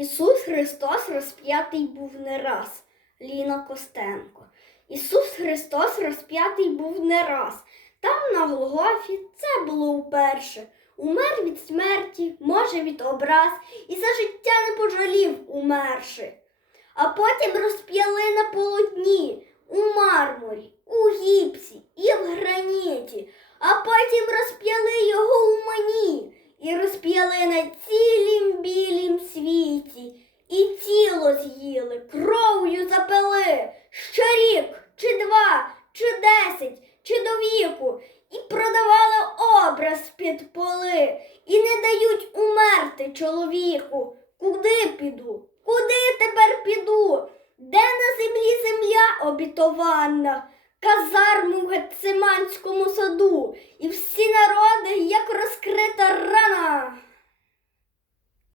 Ісус Христос розп'ятий був не раз. Ліна Костенко. Ісус Христос розп'ятий був не раз. Там на Голгофі це було вперше. Умер від смерті, може від образ, і за життя не пожалів умерши. А потім розп'яли на полотні, у мармурі, у гіпсі і в граніті, а потім розп'яли його у мані і розп'яли на з'їли, кров'ю запили, ще рік, чи два, чи десять, чи до віку, і продавали образ під поли, і не дають умерти чоловіку. Куди піду? Куди тепер піду? Де на землі земля обітована? Казарму в Гециманському саду,